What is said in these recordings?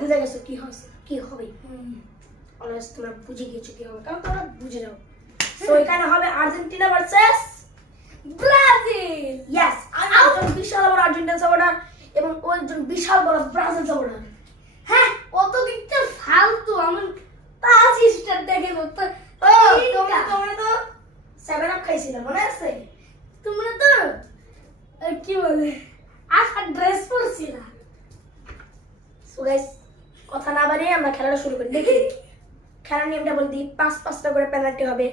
বুঝে গেছো কি হয়েছে কি হবে অলওয়েজ তোমরা বুঝে গিয়েছো কি হবে কারণ তোমরা বুঝে যাও সো এখানে হবে আর্জেন্টিনা ভার্সেস ব্রাজিল ইয়েস আমি একজন বিশাল বড় আর্জেন্টিনা সাপোর্টার এবং ও একজন বিশাল বড় ব্রাজিল সাপোর্টার হ্যাঁ অত দিকটা ফালতু আমার 5 স্টার দেখে তো তোমরা তো 7 আপ খাইছিলে মনে আছে তোমরা তো কি বলে আজকে ড্রেস পরছি না সো গাইস কথা না বাড়িয়ে আমরা খেলাটা শুরু করি দেখি খেলার নিয়মটা বলে দিই 5-5টা করে পেনাল্টি হবে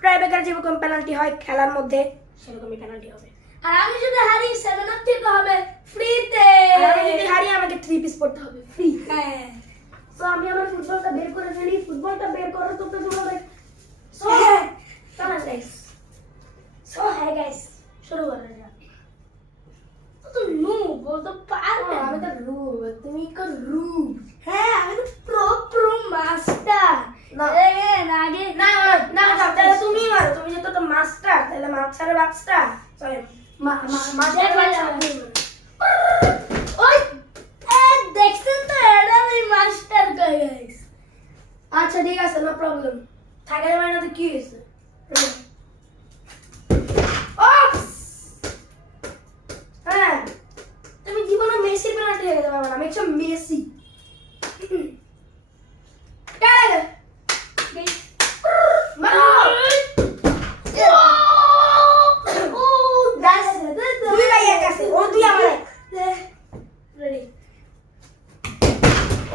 ট্রাইব্রেকার যেরকম পেনাল্টি হয় খেলার মধ্যে সেরকমই পেনাল্টি হবে আর আমি যদি হারি 7 আপ দিতে হবে ফ্রিতে আর আমি যদি হারি আমাকে 3 পিস পড়তে হবে ফ্রি হ্যাঁ সো আমি আমার ফুটবলটা বের করে ফেলি ফুটবলটা বের করে তো তোমরা সো চলো গাইস সো হ্যাঁ গাইস শুরু করা যাক তো নো বলতে পারবে আমি তো রুব তুমি কো রুব হ্যাঁ আমি তো প্রো মাস্টার না আগে না তাহলে তুমি মারো তুমি যেহেতু তো মাস্টার তাহলে মাস্টারের বাচ্চা সরি মাস্টার বাচ্চা ওই দেখছেন তো এটা আমি মাস্টার কই গাইস আচ্ছা ঠিক আছে নো প্রবলেম থাকে মানে তো কি হইছে ওপস হ্যাঁ তুমি জীবনে মেসি পেনাল্টি খেলতে পারবে না আমি হচ্ছে মেসি কারে মারো ও দাস দুই ভাই এক আছে ও দুই আমার রেডি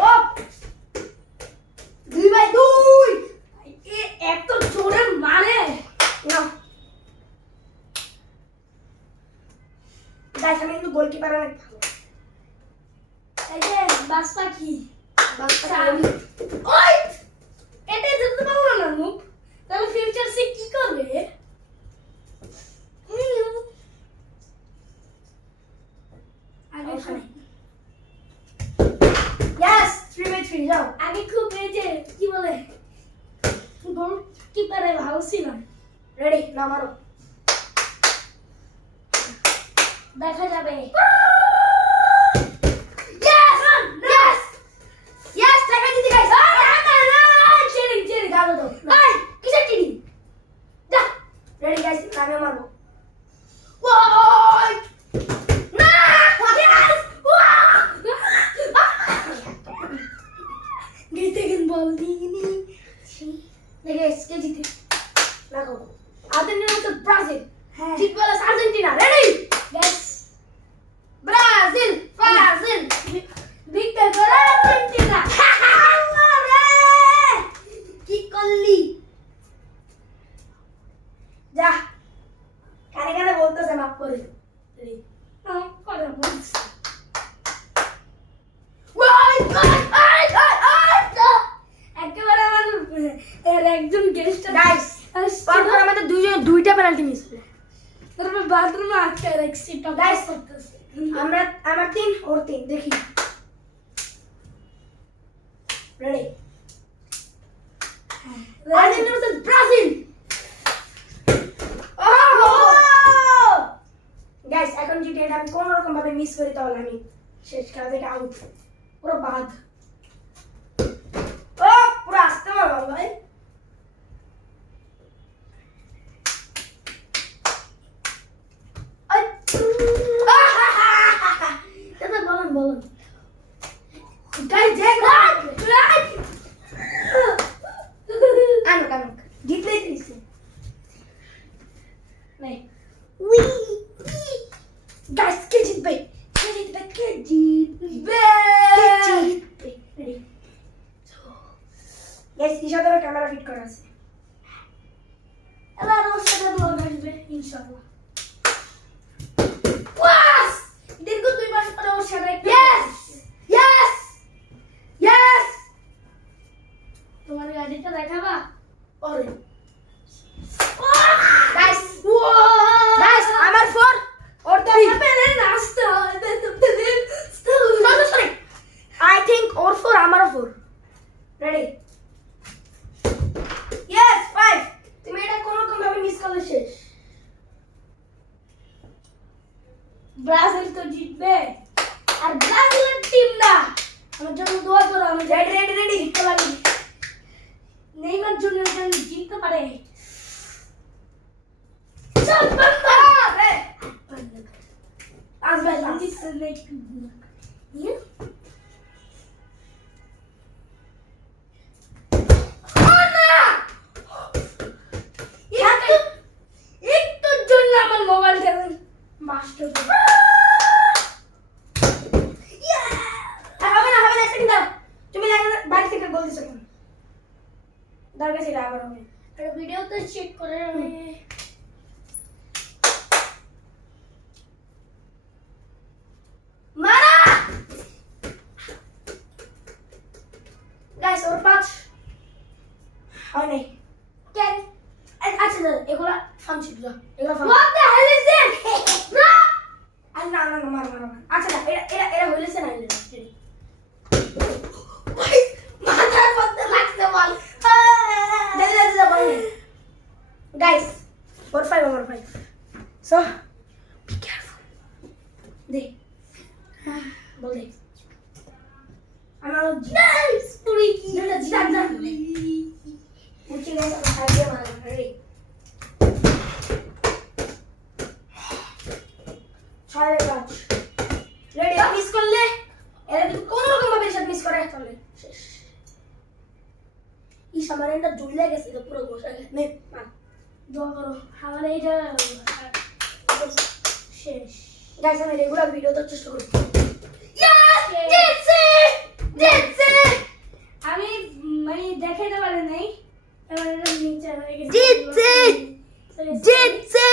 ও দুই ভাই দুই এত জোরে মারে না গাইস আমি কিন্তু গোলকিপার অনেক ভালো এই যে বাসপা কি বাসপা ওই এটা জিততে পারবো না মুখ তাহলে ফিউচার সে কি করবে আগে খানে यस 3-3 যাও আগে খুব এই যে কি বলে গোলকিপারে ভালো ছিলাম রেডি না মারো দেখা যাবে Yes, দেখা দিতে গাইস চিড়ি দাও দাও এই কিসের চিড়ি যা রেডি গাইস আমি মারবো ওই না yes জিতে গেল বল দিনি দেখে কে জিতে লাগো আর্জেন্টিনা তো ব্রাজিল হ্যাঁ জিতবে আর্জেন্টিনা রেডি গাইস ব্রাজিল জিততে পারে আর্জেন্টিনা কি করলি যা কানে কানে বলতেছে মাফ করে রেডি মাফ করে বলছি একেবারে আমার এর একজন গেস্ট গাইস তারপর আমাদের দুইটা পেনাল্টি মিস হলো তারপর বাথরুমে আটকে রাখছি তো গাইস করতেছে আমরা আমার 3 ওর 3 দেখি ready Argentina versus Brazil guys এখন যদি এটা আমি কোন রকম ভাবে মিস করি তাহলে আমি শেষ খেলা থেকে আউট পুরো বাদ ও পুরো আসতে পারবো ভাই বলুন গাইস দেখ আনো জিতলে দিছে নাই উই গাইস কে জিতবে রেডি গাইস ইশারা ক্যামেরা ফিট করা আছে এবার ওর সাথে বল আসবে ইনশাআল্লাহ ওয়াস দীর্ঘ 2 মাস পরে ওর সাথে yes তোমার গাড়িটা দেখাবা পরে গাইস আমার 4 ওর 3 পেলে নাস্তা সরি আই থিংক ওর 4 আমারও 4 রেডি yes 5 তুমি এটা কোন রকম ভাবে মিস করলে শেষ ব্রাজিল তো জিতবে আর ব্রাজিলের টিম না আমার জন্য দোয়া করো, আমি রেডি জিততে পারি। নেইমার জুনিয়র যেন জিততে পারে। চল বাবা রে আসবে আমি নিয়ে একটু জন্য আমার মোবাইলটা মাস্টার হবে না এক সেকেন্ড দাও। তুমি বাড়ি থেকে বলতেছো কেন? দরকার ছিল আবার হবে। একটা ভিডিও তো চেক করে আমি মারা গাইস ওর পাঁচ হয় নাই কেন? আচ্ছা দাদা এগুলা ফান ছিল এগুলা fun. What the hell is this? Bro! না মার। আচ্ছা না এরা হইলেছে না হইলেছে। মাথার মধ্যে লাগছে বল। Guys, 4-5. So, be careful. বল দে। আমার nice freaky. না। মুচি গাইস আমার আইডিয়া মারা রে। ছয় কাজ। রেডি মিস করলে এরা যদি কোন রকম ভাবে শট মিস করে তাহলে শেষ। এই সামারেন্টা জুইলে গেছে তো পুরো গোসা গেছে। নে মা দোয়া করো আমার এইটা শেষ। গাইস আমি রেগুলার ভিডিও তো চেষ্টা করব। জিতছে আমি মানে দেখাইতে পারি নাই। এবার এটা নিচে হয়ে গেছে। জিতছে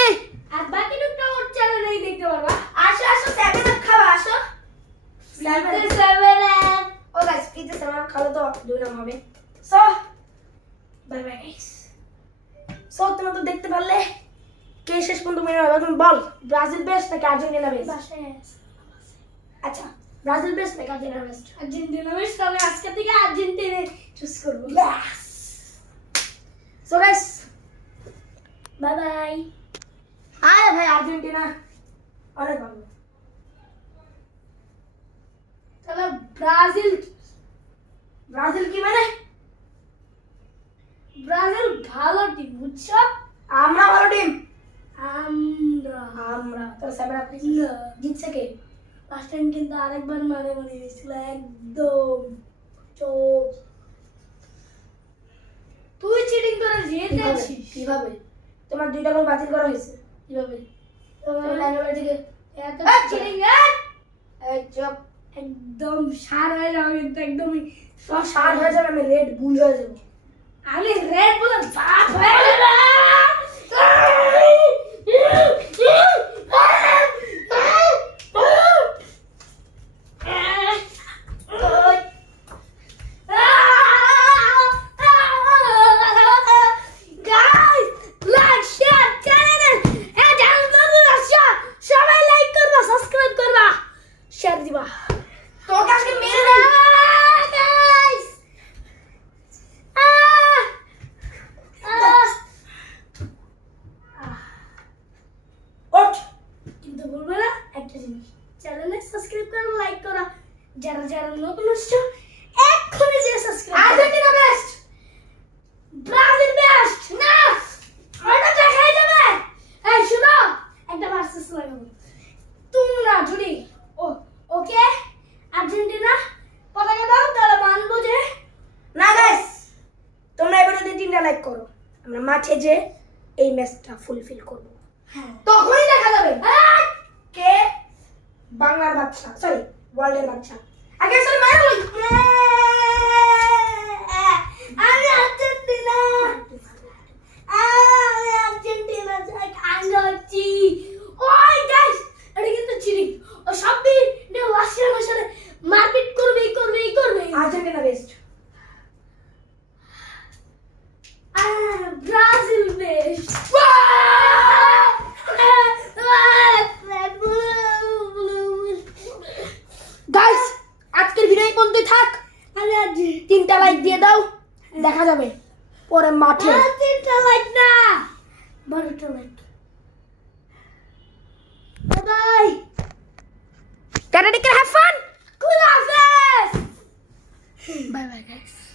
আর বাকি দুটো ওর চ্যানেলেই দেখতে পারবা। আসো 7 আপ খাওয়া আসো। 7 আপ ও গাইস পিজা 7 আপ খাওয়া তো 2 নাম হবে। So bye guys. সো তোমরা তো দেখতে পারলে কে শেষ পর্যন্ত উইনার হবে। তুমি বল ব্রাজিল বেস্ট নাকি আর্জেন্টিনা বেস্ট? আচ্ছা ব্রাজিল বেস্ট নাকি আর্জেন্টিনা বেস্ট? Argentina best. আমি আজকে থেকে আর্জেন্টিনা চুজ করব। ইয়েস। So guys bye. আরে ভাই আর্জেন্টিনা অনেক ভালো। তাহলে ব্রাজিল কি মানে? ব্রাজিল ভালো টিম বুঝছো? আমরা ভালো টিম। আমরা তো সামনে আপনি জিতছে কে? লাস্ট টাইম কিন্তু আরেকবার মারে গেছিল একদম চোপ। তুই চিটিং করে জিতেছিস কিভাবে? তোমার 2টা গোল বাতিল করা হয়েছে কিভাবে? তোমার লাইনের দিকে এত চিটিং এই চোপ একদম সার হয়ে যাবে কিন্তু একদমই সব সার হয়ে যাবে। আমি রেড বুল হয়ে যাব। আমি রেড বুলের বাপ হয়ে যাব। চ্যানেলে সাবস্ক্রাইব করো, লাইক করো। যারা নতুন আসছো এক্ষুনি যে subscribe. Argentina best, Brazil best না ওটা দেখাই যাবে। এই শুনো একটা ভার্সেস লাগাবো তোমরা যদি ওকে আর্জেন্টিনা পতাকা দাও তাহলে মানবো যে না। গাইস তোমরা এবারে 3টা লাইক করো, আমরা মাঠে যে এই ম্যাচটা ফুলফিল করব। হ্যাঁ তখনই দেখা যাবে কে বাংলার বাদশা, সরি ওয়ার্ল্ডের বাদশা। আগে সরি মারা লই আমি আর্জেন্টিনা যাই আঙ্গচি। ওই গাইস এটা কিন্তু চিটিং। ও সব দিন রাশিয়ার ভাষায় মারপিট করবে। Argentina best. Brazil best. Guys আজকের ভিডিও এই পর্যন্তই থাক। 3টা লাইক দিয়ে দাও, দেখা যাবে পরে মাঠে। 3টা লাইক না 12টা like. Bye bye. Tata take care, have fun. খুদা হাফেজ। Bye bye guys.